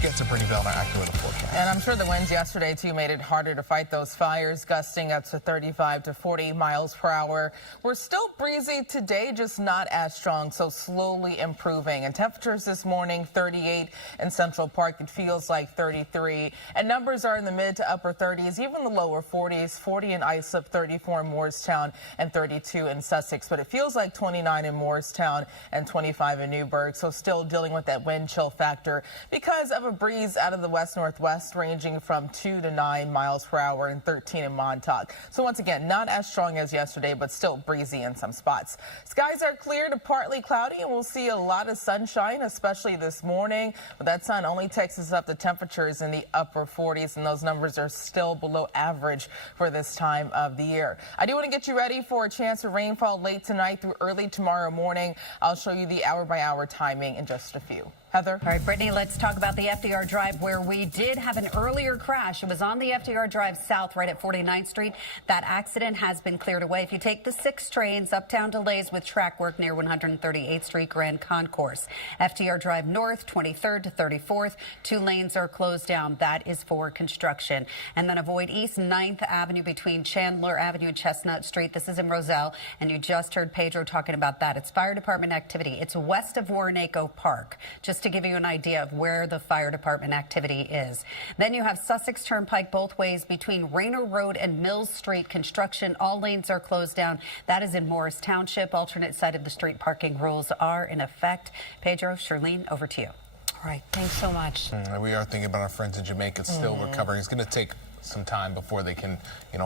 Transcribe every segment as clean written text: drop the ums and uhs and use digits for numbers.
get to Brittany on our AccuWeather forecast. And I'm sure the winds yesterday, too, made it harder to fight those fires, gusting up to 35 to 40 miles per hour. We're still breezy today, just not as strong, so slowly improving. And temperatures this morning, 38 in Central Park. It feels like 33. And numbers are in the mid to upper 30s, even the lower 40s, 40 in Islip, 34 in Morristown, and 32 in Sussex. But it feels like 29 in Morristown and 25 in Newburgh. So still dealing with that wind chill factor because of a breeze out of the west-northwest ranging from 2 to 9 miles per hour and 13 in Montauk. So once again, not as strong as yesterday, but still breezy in some spots. Skies are clear to partly cloudy, and we'll see a lot of sunshine, especially this morning. But that sun only takes us up to temperatures in the upper 40s, and those numbers are still below average for this time of the year. I do want to get you ready for a chance of rainfall late tonight through early tomorrow morning. I'll show you the hour-by-hour timing in just a few. Heather? All right, Brittany, let's talk about the FDR Drive where we did have an earlier crash. It was on the FDR Drive south right at 49th Street. That accident has been cleared away. If you take the 6 trains, uptown delays with track work near 138th Street Grand Concourse. FDR Drive north, 23rd to 34th. 2 lanes are closed down. That is for construction. And then avoid East 9th Avenue between Chandler Avenue and Chestnut Street. This is in Roselle, and you just heard Pedro talking about that. It's fire department activity. It's west of Warrenaco Park. Just to give you an idea of where the fire department activity is. Then you have Sussex Turnpike both ways between Rayner Road and Mills Street. Construction, all lanes are closed down. That is in Morris Township. Alternate side of the street parking rules are in effect. Pedro, Charlene, over to you. All right, thanks so much. We are thinking about our friends in Jamaica still recovering. It's going to take some time before they can,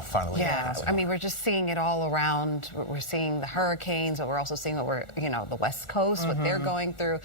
finally. Yeah, I mean, we're just seeing it all around. We're seeing the hurricanes, but we're also seeing the West Coast, what they're going through.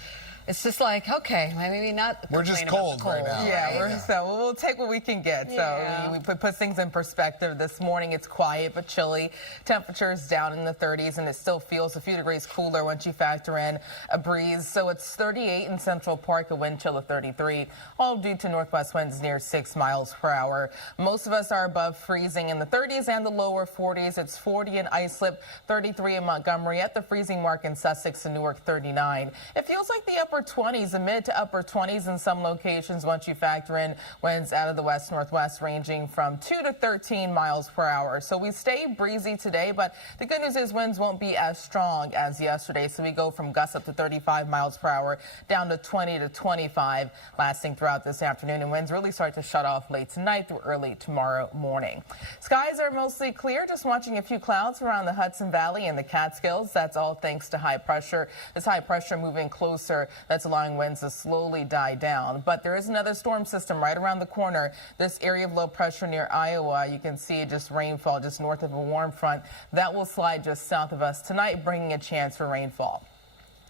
It's just like, okay, maybe not. We're just cold right now. Yeah, right? We'll take what we can get. Yeah. So we put things in perspective. This morning it's quiet but chilly. Temperatures down in the 30s, and it still feels a few degrees cooler once you factor in a breeze. So it's 38 in Central Park, a wind chill of 33, all due to northwest winds near 6 miles per hour. Most of us are above freezing in the 30s and the lower 40s. It's 40 in Islip, 33 in Montgomery, at the freezing mark in Sussex and Newark, 39. It feels like the upper 20s, the mid to upper 20s in some locations once you factor in winds out of the west-northwest ranging from 2 to 13 miles per hour. So we stay breezy today, but the good news is winds won't be as strong as yesterday. So we go from gusts up to 35 miles per hour down to 20 to 25 lasting throughout this afternoon. And winds really start to shut off late tonight through early tomorrow morning. Skies are mostly clear, just watching a few clouds around the Hudson Valley and the Catskills. That's all thanks to high pressure. This high pressure moving closer, that's allowing winds to slowly die down. But there is another storm system right around the corner. This area of low pressure near Iowa, you can see just rainfall just north of a warm front. That will slide just south of us tonight, bringing a chance for rainfall.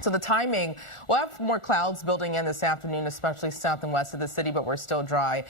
So the timing, we'll have more clouds building in this afternoon, especially south and west of the city, but we're still dry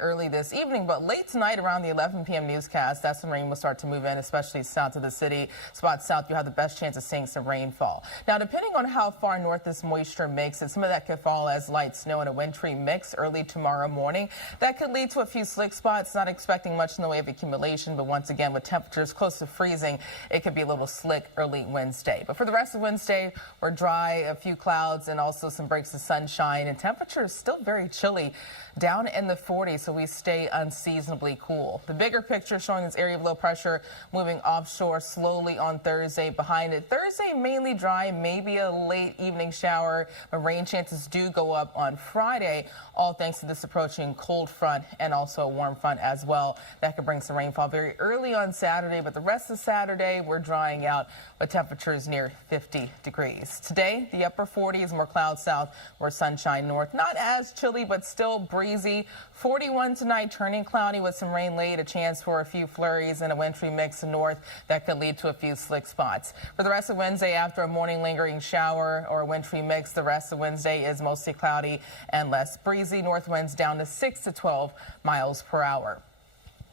early this evening. But late tonight around the 11 p.m. newscast, that's when rain will start to move in, especially south of the city. Spots south, you'll have the best chance of seeing some rainfall. Now, depending on how far north this moisture makes it, some of that could fall as light snow and a wintry mix early tomorrow morning. That could lead to a few slick spots. Not expecting much in the way of accumulation, but once again, with temperatures close to freezing, it could be a little slick early Wednesday. But for the rest of Wednesday, we're dry, a few clouds, and also some breaks of sunshine, and temperatures still very chilly, down in the 40s, so we stay unseasonably cool. The bigger picture showing this area of low pressure moving offshore slowly on Thursday. Behind it, Thursday mainly dry, maybe a late evening shower, but rain chances do go up on Friday, all thanks to this approaching cold front and also a warm front as well. That could bring some rainfall very early on Saturday, but the rest of Saturday we're drying out with temperatures near 50 degrees. Today, the upper 40s, more clouds south, more sunshine north. Not as chilly, but still breezy. 41 tonight, turning cloudy with some rain late, a chance for a few flurries and a wintry mix north that could lead to a few slick spots. For the rest of Wednesday, after a morning lingering shower or a wintry mix, the rest of Wednesday is mostly cloudy and less breezy. North winds down to 6 to 12 miles per hour.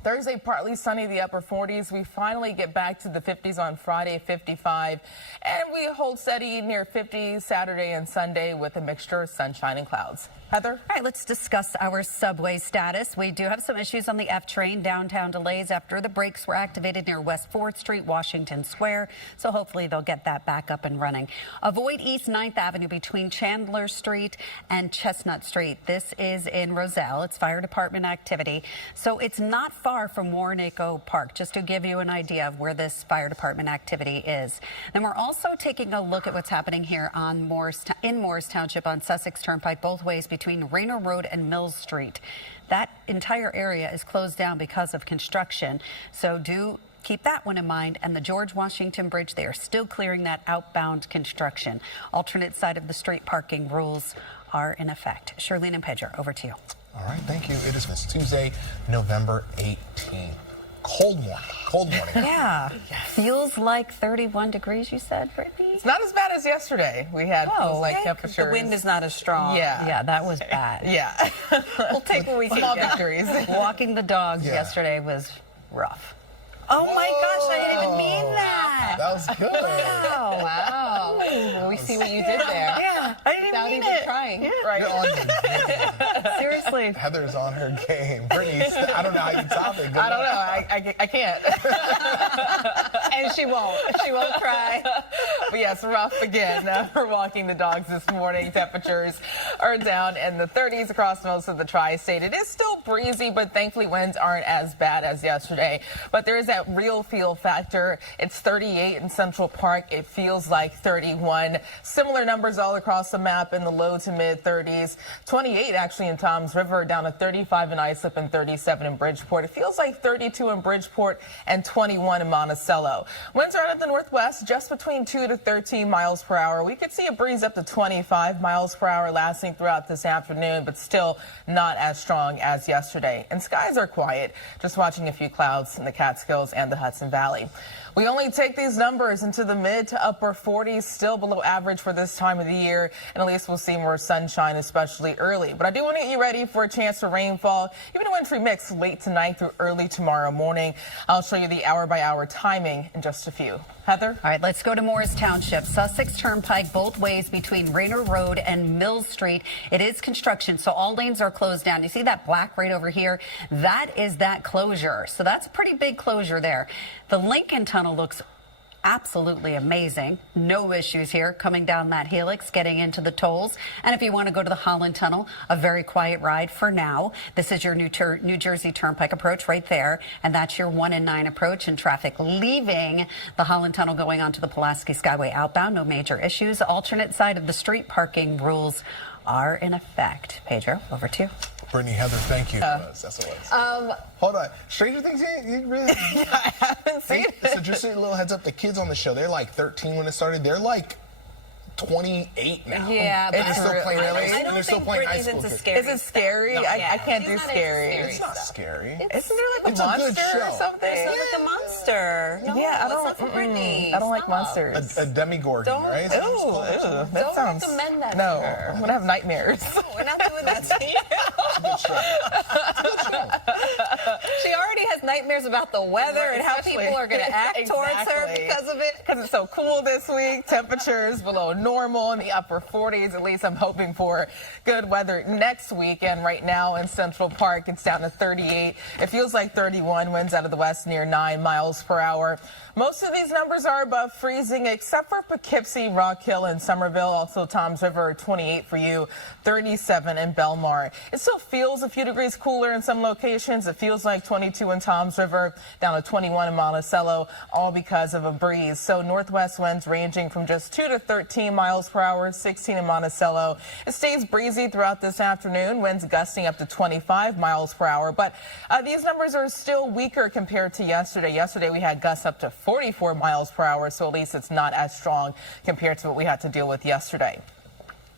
Thursday, partly sunny, the upper 40s. We finally get back to the 50s on Friday, 55. And we hold steady near 50 Saturday and Sunday with a mixture of sunshine and clouds. Heather? All right, let's discuss our subway status. We do have some issues on the F train, downtown delays after the brakes were activated near West 4th Street, Washington Square. So hopefully they'll get that back up and running. Avoid East 9th Avenue between Chandler Street and Chestnut Street. This is in Roselle. It's fire department activity. So it's not far from Warnaco Park, just to give you an idea of where this fire department activity is. Then we're also taking a look at what's happening here on in Morris Township on Sussex Turnpike, both ways between Rayner Road and Mills Street. That entire area is closed down because of construction. So do keep that one in mind. And the George Washington Bridge, they are still clearing that outbound construction. Alternate side of the street parking rules are in effect. Shirlene and Pedro, over to you. All right, thank you. It is Tuesday, November 18th. Cold morning. Yeah. Feels like 31 degrees, you said, Brittany? It's not as bad as yesterday. We had feels like temperatures. The wind is not as strong. Yeah, that was bad. Yeah. We'll take what we can Small get. victories. Walking the dogs yesterday was rough. Oh my gosh, I didn't even mean that. That was good. Oh, wow. Well, we see what you did there. Yeah, I didn't Without mean even it. trying. Right. You're on your game. Seriously. Heather's on her game. Brittany, I don't know how you top it. Good I don't luck. know. I can't. And she won't. She won't try. But yes, rough again for walking the dogs this morning. Temperatures are down in the 30s across most of the tri-state. It is still breezy, but thankfully winds aren't as bad as yesterday. But there is that real feel factor. It's 38 in Central Park. It feels like 31. Similar numbers all across the map in the low to mid 30s. 28 actually in Toms River, down to 35 in Islip and 37 in Bridgeport. It feels like 32 in Bridgeport and 21 in Monticello. Winds are out of the northwest, just between 2 to 13 miles per hour. We could see a breeze up to 25 miles per hour lasting throughout this afternoon, but still not as strong as yesterday. And skies are quiet, just watching a few clouds in the Catskills and the Hudson Valley. We only take these numbers into the mid to upper 40s, still below average for this time of the year, and at least we'll see more sunshine, especially early. But I do want to get you ready for a chance for rainfall, even a wintry mix late tonight through early tomorrow morning. I'll show you the hour-by-hour timing in just a few. Heather? All right, let's go to Morris Township. Sussex Turnpike both ways between Rayner Road and Mills Street. It is construction, so all lanes are closed down. You see that black right over here? That is that closure. So that's a pretty big closure there. The Lincoln Tunnel looks absolutely amazing. No issues here coming down that helix, getting into the tolls. And if you want to go to the Holland Tunnel, a very quiet ride for now. This is your New Jersey Turnpike approach right there. And that's your 1 and 9 approach, and traffic leaving the Holland Tunnel going onto the Pulaski Skyway outbound. No major issues. Alternate side of the street parking rules are in effect. Pedro, over to you. Brittany, Heather, thank you. That's what it was. Hold on. Stranger Things, you really? I haven't seen it. So just a little heads up, the kids on the show, they're like 13 when it started. They're like 28 now. Yeah, and they're still playing really? high school. I don't They're still think playing high Brittany's school into kids. scary. Is it scary? No, I can't do she's not into scary. It's not scary. Isn't there like It's a a monster good or show. something? It's not like a monster. No, Yeah, I it's don't. not for Brittany. I don't like Stop. monsters. A demigorgon, Don't- right? Is that what it's Ooh, called? that Don't sounds. recommend that No, to her. I'm gonna have nightmares. We're not doing that to you. It's a good show. She already has nightmares about the weather and how Especially- people are going to act towards her Exactly. because of it. Because it's so cool this week. Temperatures below normal in the upper 40s. At least I'm hoping for good weather next week. And right now in Central Park, it's down to 38. It feels like 31. Winds out of the west near 9 miles per hour. Most of these numbers are above freezing, except for Poughkeepsie, Rock Hill, and Somerville. Also Toms River, 28 for you, 37 in Belmar. It still feels a few degrees cooler in some locations. It feels like 22 in Toms River, down to 21 in Monticello, all because of a breeze. So northwest winds ranging from just 2 to 13 miles per hour, 16 in Monticello. It stays breezy throughout this afternoon, winds gusting up to 25 miles per hour. But these numbers are still weaker compared to yesterday. Yesterday we had gusts up to 44 miles per hour, so at least it's not as strong compared to what we had to deal with yesterday.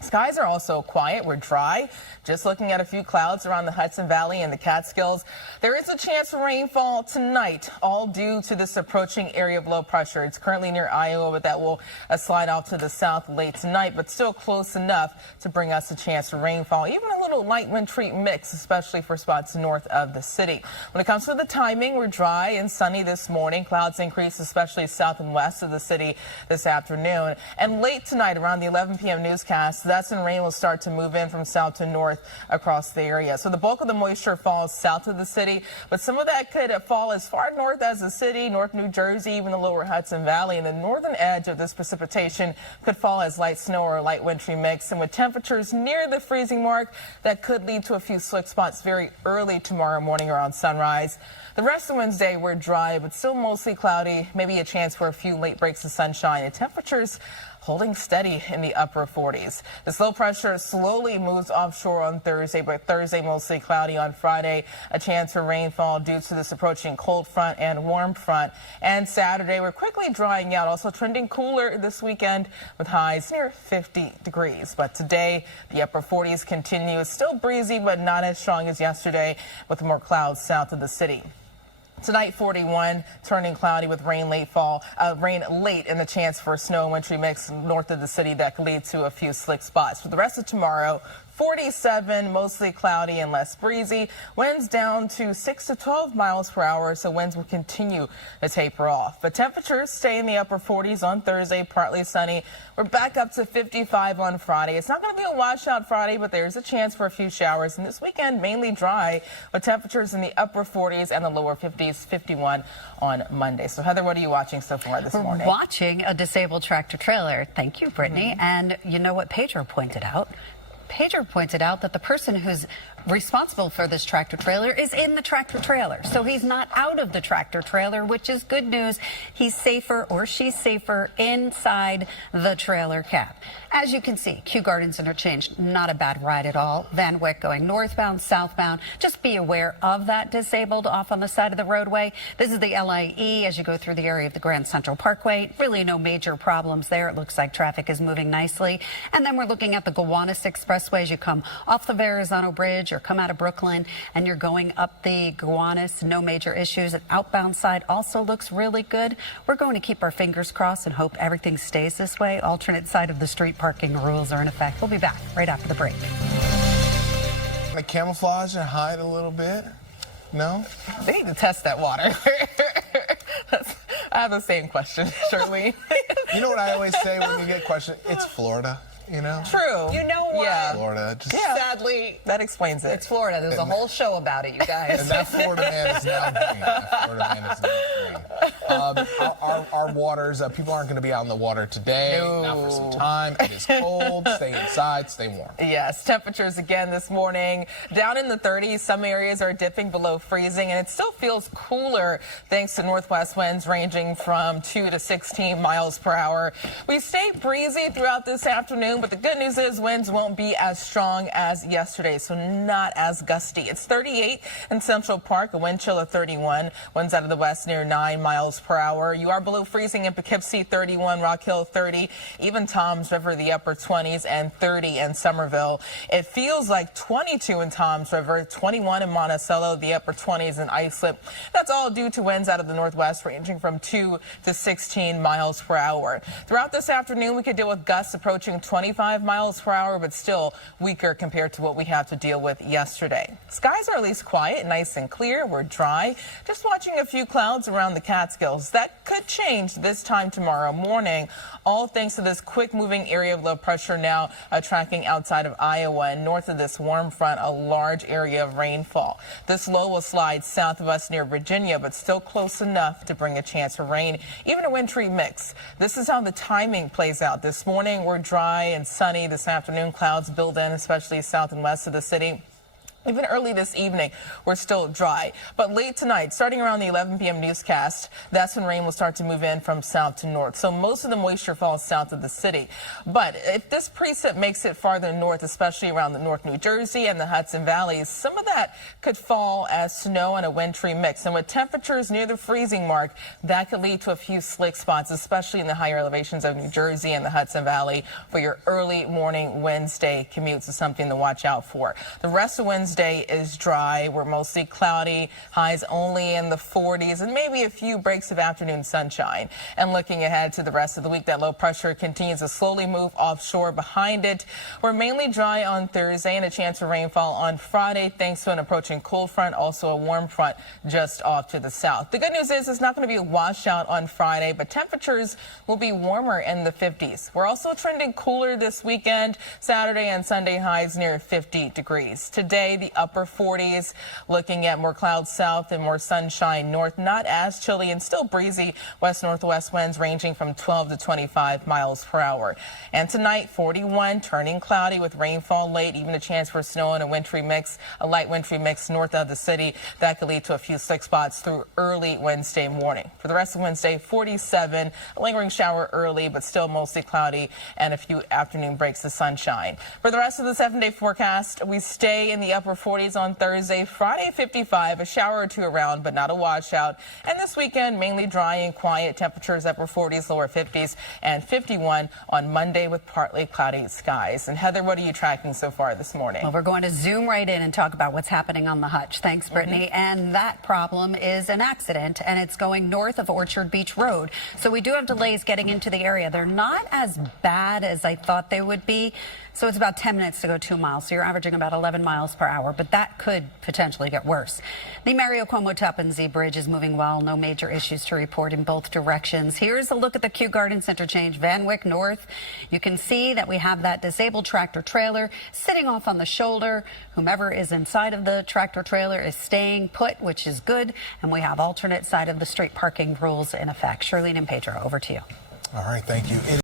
Skies are also quiet. We're dry. Just looking at a few clouds around the Hudson Valley and the Catskills. There is a chance for rainfall tonight, all due to this approaching area of low pressure. It's currently near Iowa, but that will slide off to the south late tonight, but still close enough to bring us a chance for rainfall. Even a little light wintry mix, especially for spots north of the city. When it comes to the timing, we're dry and sunny this morning. Clouds increase, especially south and west of the city this afternoon. And late tonight, around the 11 p.m. newscast, That's when rain will start to move in from south to north across the area. So the bulk of the moisture falls south of the city, but some of that could fall as far north as the city, North New Jersey, even the lower Hudson Valley. And the northern edge of this precipitation could fall as light snow or a light wintry mix. And with temperatures near the freezing mark, that could lead to a few slick spots very early tomorrow morning around sunrise. The rest of Wednesday, we're dry, but still mostly cloudy, maybe a chance for a few late breaks of sunshine. And temperatures holding steady in the upper 40s. This low pressure slowly moves offshore on Thursday, but Thursday mostly cloudy. On Friday, a chance for rainfall due to this approaching cold front and warm front. And Saturday, we're quickly drying out, also trending cooler this weekend with highs near 50 degrees. But today, the upper 40s continue. It's still breezy, but not as strong as yesterday, with more clouds south of the city. Tonight, 41, turning cloudy with rain late and the chance for a snow and wintry mix north of the city that could lead to a few slick spots. For the rest of tomorrow, 47, mostly cloudy and less breezy. Winds down to 6 to 12 miles per hour, so winds will continue to taper off. But temperatures stay in the upper 40s on Thursday, partly sunny. We're back up to 55 on Friday. It's not going to be a washout Friday, but there's a chance for a few showers. And this weekend, mainly dry, with temperatures in the upper 40s and the lower 50s, 51 on Monday. So, Heather, what are you watching so far this morning? We're watching a disabled tractor trailer. Thank you, Brittany. And you know what Pedro pointed out? Pedro pointed out that the person who's responsible for this tractor trailer is in the tractor trailer. So he's not out of the tractor trailer, which is good news. He's safer, or she's safer, inside the trailer cab. As you can see, Kew Gardens Interchange, not a bad ride at all. Van Wyck going northbound, southbound. Just be aware of that disabled off on the side of the roadway. This is the LIE as you go through the area of the Grand Central Parkway. Really no major problems there. It looks like traffic is moving nicely. And then we're looking at the Gowanus Expressway as you come off the Verrazano Bridge or come out of Brooklyn and you're going up the Gowanus. No major issues. The outbound side also looks really good. We're going to keep our fingers crossed and hope everything stays this way. Alternate side of the street parking rules are in effect. We'll be back right after the break. Like camouflage and hide a little bit? No? They need to test that water. I have the same question, Shirley. You know what I always say when you get questioned? It's Florida. You know? True. You know what? Yeah. Florida. Just, Sadly, That explains it. it's Florida. There's a whole show about it, you guys. And that Florida man is now green. That Florida man is now green. Our waters, people aren't going to be out in the water today. No. Not for some time. It is cold. Stay inside. Stay warm. Yes, temperatures again this morning down in the 30s. Some areas are dipping below freezing, and it still feels cooler thanks to northwest winds ranging from 2 to 16 miles per hour. We stay breezy throughout this afternoon, but the good news is winds won't be as strong as yesterday, so not as gusty. It's 38 in Central Park, a wind chill of 31. Winds out of the west near 9 miles per hour. You are below freezing in Poughkeepsie, 31, Rock Hill, 30, even Toms River, the upper 20s, and 30 in Somerville. It feels like 22 in Toms River, 21 in Monticello, the upper 20s in Islip. That's all due to winds out of the northwest ranging from 2 to 16 miles per hour. Throughout this afternoon, we could deal with gusts approaching 25 miles per hour, but still weaker compared to what we have to deal with yesterday. Skies are at least quiet, nice and clear. We're dry. Just watching a few clouds around the Catskills. That could change this time tomorrow morning, all thanks to this quick moving area of low pressure now tracking outside of Iowa, and north of this warm front, a large area of rainfall. This low will slide south of us near Virginia, but still close enough to bring a chance for rain, even a wintry mix. This is how the timing plays out. This morning, we're dry and sunny. This afternoon, clouds build in, especially south and west of the city. Even early this evening, we're still dry. But late tonight, starting around the 11 p.m. newscast, that's when rain will start to move in from south to north. So most of the moisture falls south of the city. But if this precip makes it farther north, especially around the North New Jersey and the Hudson Valleys, some of that could fall as snow and a wintry mix. And with temperatures near the freezing mark, that could lead to a few slick spots, especially in the higher elevations of New Jersey and the Hudson Valley for your early morning Wednesday commutes is something to watch out for. The rest of Wednesday Thursday is dry. We're mostly cloudy, highs only in the 40s, and maybe a few breaks of afternoon sunshine. And looking ahead to the rest of the week, that low pressure continues to slowly move offshore behind it. We're mainly dry on Thursday and a chance for rainfall on Friday thanks to an approaching cold front, also a warm front just off to the south. The good news is it's not going to be a washout on Friday, but temperatures will be warmer in the 50s. We're also trending cooler this weekend. Saturday and Sunday highs near 50 degrees. Today, the upper 40s, looking at more clouds south and more sunshine north. Not as chilly and still breezy. West-northwest winds ranging from 12 to 25 miles per hour. And tonight, 41, turning cloudy with rainfall late, even a chance for snow and a wintry mix, a light wintry mix north of the city. That could lead to a few slick spots through early Wednesday morning. For the rest of Wednesday, 47, a lingering shower early, but still mostly cloudy and a few afternoon breaks of sunshine. For the rest of the 7-day forecast, we stay in the upper 40s on Thursday. Friday, 55, a shower or two around, but not a washout. And this weekend, mainly dry and quiet. Temperatures upper 40s, lower 50s, and 51 on Monday with partly cloudy skies. And Heather, what are you tracking so far this morning? Well, we're going to zoom right in and talk about what's happening on the Hutch. Thanks, Brittany. And that problem is an accident, and it's going north of Orchard Beach Road. So we do have delays getting into the area. They're not as bad as I thought they would be. So it's about 10 minutes to go 2 miles. So you're averaging about 11 miles per hour, but that could potentially get worse. The Mario Cuomo Tappan Zee Bridge is moving well. No major issues to report in both directions. Here's a look at the Kew Gardens interchange, Van Wyck North. You can see that we have that disabled tractor trailer sitting off on the shoulder. Whomever is inside of the tractor trailer is staying put, which is good. And we have alternate side of the street parking rules in effect. Shirlene and Pedro, over to you. All right, thank you.